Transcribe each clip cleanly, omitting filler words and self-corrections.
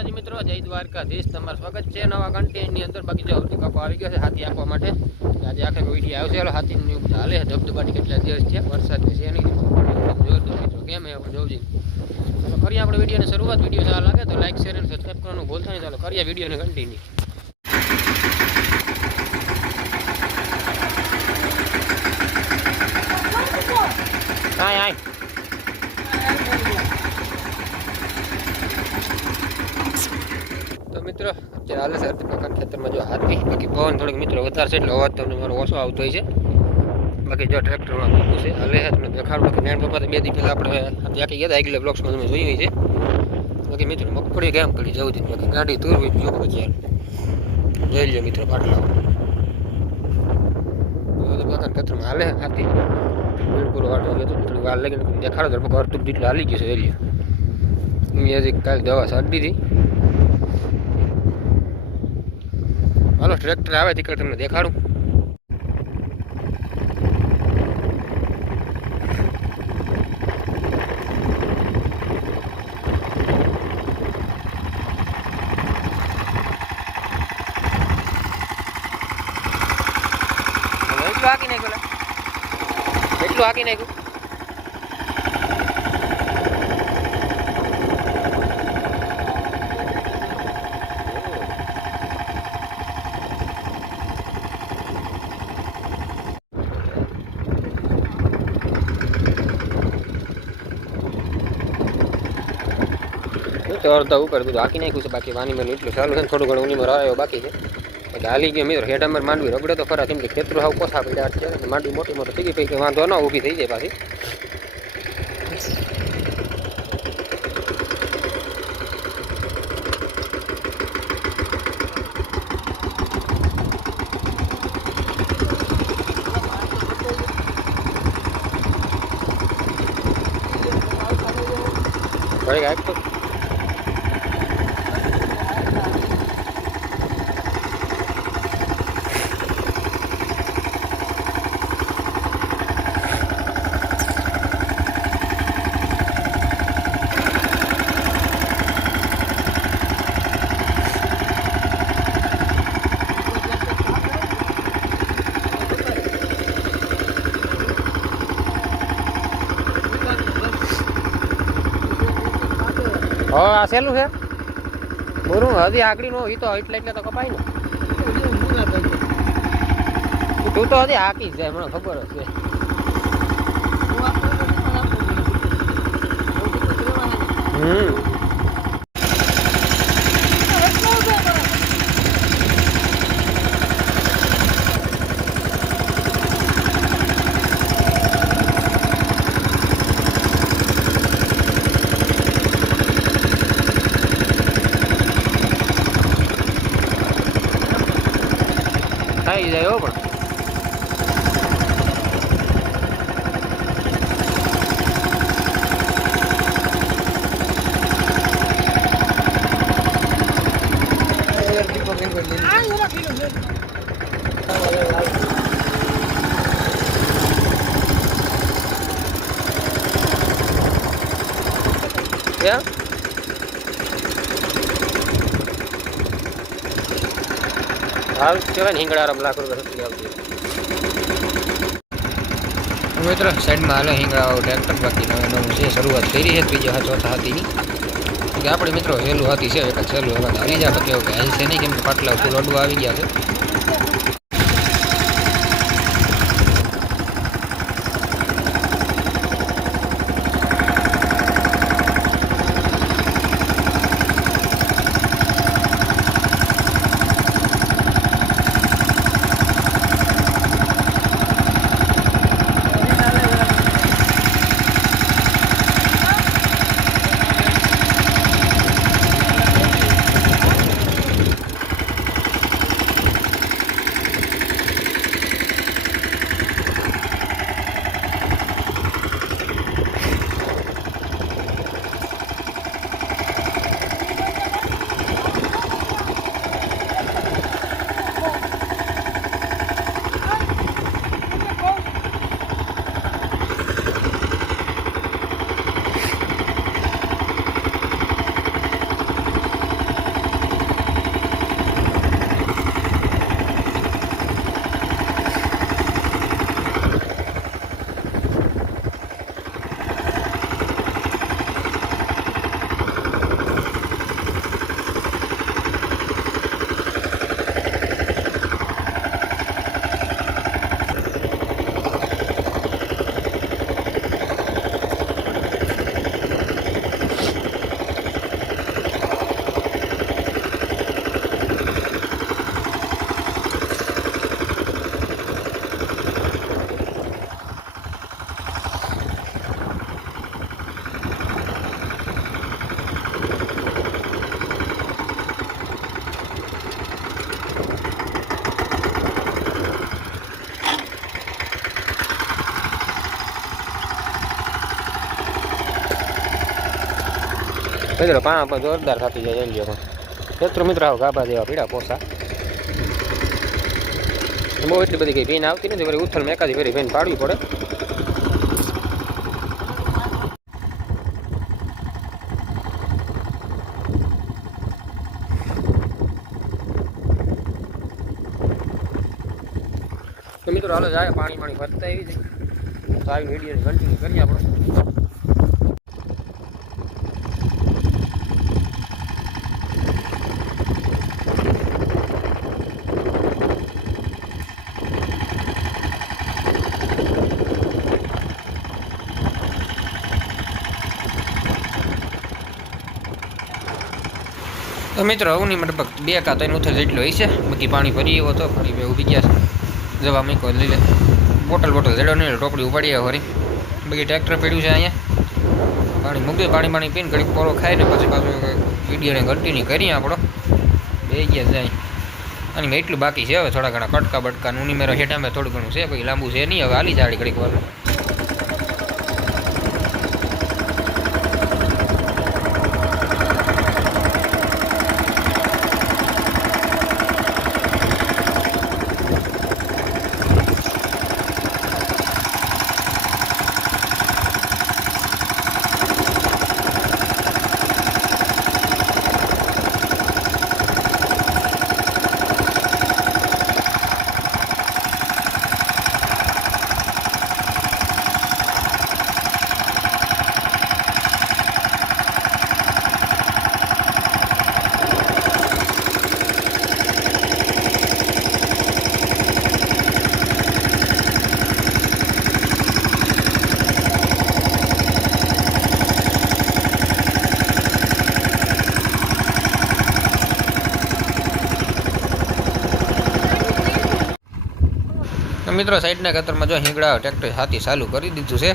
માતાજી મિત્રો, જય દ્વારકાધીશ. તમારું સ્વાગત છે નવા કન્ટેન્ટની અંદર. બાકી જો અવતી કાકો આવી ગયો છે હાથી આપવા માટે. આજે આખે વિડીયો આવશે. હાલો હાથીની હાલે ધબધબાટી કેટલા દિવસ છે, વરસાદની છે નહીં જોઈ મિત્રો કેમ હે આપણે જોઈ. ચાલો કરીએ આપણે વિડીયોની શરૂઆત. વિડીયો સારા લાગે તો લાઈક શેર અને સબસ્ક્રાઈબ કરવાનું ભૂલતા નહીં. ચાલો કરીએ વિડીયોને કન્ટિન્યુ. હાય હાય તો મિત્રો અત્યારે હાલે છે કાકા ખેતરમાં જો હાથી. બાકી પવન થોડીક મિત્રો વધારે છે એટલે અવાજ તમને મારો ઓછો આવતો હોય છે. બાકી જો ટ્રેક્ટરમાં મૂકવું છે હાલે છે તમને દેખાડું. કે નાન પપ્પા તો 2 દી પહેલાં આપણે આખી ગયા હતા આગલા બ્લોક્સમાં તમે જોઈ છે. બાકી મિત્રો મગફળી કેમ કરી જવું હતી. બાકી ગાડી દૂરવી જો પછી જોઈ લો મિત્રો પાટલા કાકા ખેતરમાં હાલે હાથી પૂરો વાટો ગયો થોડી વાર લાગીને દેખાડો તો અડધું જેટલું હાલી ગયું છે એરિયા. હજી કાલે દવા સાડી દીધી. હાલો ટ્રેક્ટર આવે તીકડે તમને દેખાડું. એટલું હાકી નાખ્યું એટલું હાકી નાખ્યું. અડધા ઉપર બધું હાકી નાખ્યું છે. બાકી વાની મેં એટલું સારું છે. થોડું ઘણું ઉનીમાં આવ્યો બાકી છે. એટલે હાલી ગયો મિત્રો. હેડામાં માંડવી રગડે તો ખરા, કેમ કે ખેતરો હાવ કોઠા પડ્યા છે. માંડવી મોટી મોટી થઈ ગઈ પછી વાંધો ન ઊભી થઈ જાય પાછી. ભાઈ ગાય તો આ સહેલું છે બરું. હજી આગળ નો તો એટલે તો કપાય ને. તું તો હજી હાકી જાય મને ખબર હશે. થઈ જાય પણ હાલ કહેવાય ને હિંગડા ₹1 લાખ સસ્તી આવતી. મિત્રો સાઈડમાં હાલો હિંગડા ટ્રેક્ટર બાકી નવું છે. શરૂઆત કરી છે ત્રીજા ચોથા હાથીની. કે આપણે મિત્રો સહેલું હાથી છે એક જ સહેલું. હવે હાલી જાય કેવું કે હાલ છે નહીં, કેમ કે પાટલા ફૂલ અડવા આવી ગયા છે. મિત્રો પાણા પર જોરદાર થતી જાય જઈ લ્યો ખેતરો મિત્રો આવો ગાભા જેવા પીડા પોસા બહુ એટલી બધી કંઈ ભીન આવતી નથી ફરી ઉથલમાં એકાદી ફેરી ભીન પાડવી પડે તો મિત્રો હાલો જાય પાણી ભરતા આવી છે તો આવી વિડીયોને કન્ટિન્યુ કરીએ આપણે તો મિત્રો હું નહીં લગભગ 2 કા 3 ઉથલ જેટલો હશે બાકી પાણી ભરી એવો તો ફરી બે ઊભી ગયા જવા મૂકો લઈ લે બોટલ જેડો નહીં ટોપડી ઉપાડી ફરી બાકી ટ્રેક્ટર પડ્યું છે અહીંયા પાણી મૂકી પાણી પીને ઘડીક પોરો ખાઈને પછી પાછું વિડીયોને કન્ટિન્યુ કરીએ આપણો બે ગયા જાય અને એટલું બાકી છે હવે થોડા ઘણા કટકા બટકા ઊની મેરો હેઠામાં થોડું ઘણું છે પછી લાંબુ છે નહીં હવે હાલી જાડી ઘડીક વાર મિત્રો સાઈડના ખેતરમાં જો હિંગડા ટ્રેક્ટર હાથી ચાલુ કરી દીધું છે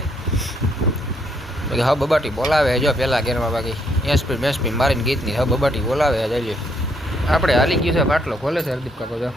બાકી હા બબાટી બોલાવે જો પહેલાં ગેરમાં બાકી એસપી મારીને ગીતની હા બબાટી બોલાવે જઈએ આપણે હાલી ગયું છે બાટલો ખોલે છે હરદીપ કાકો જો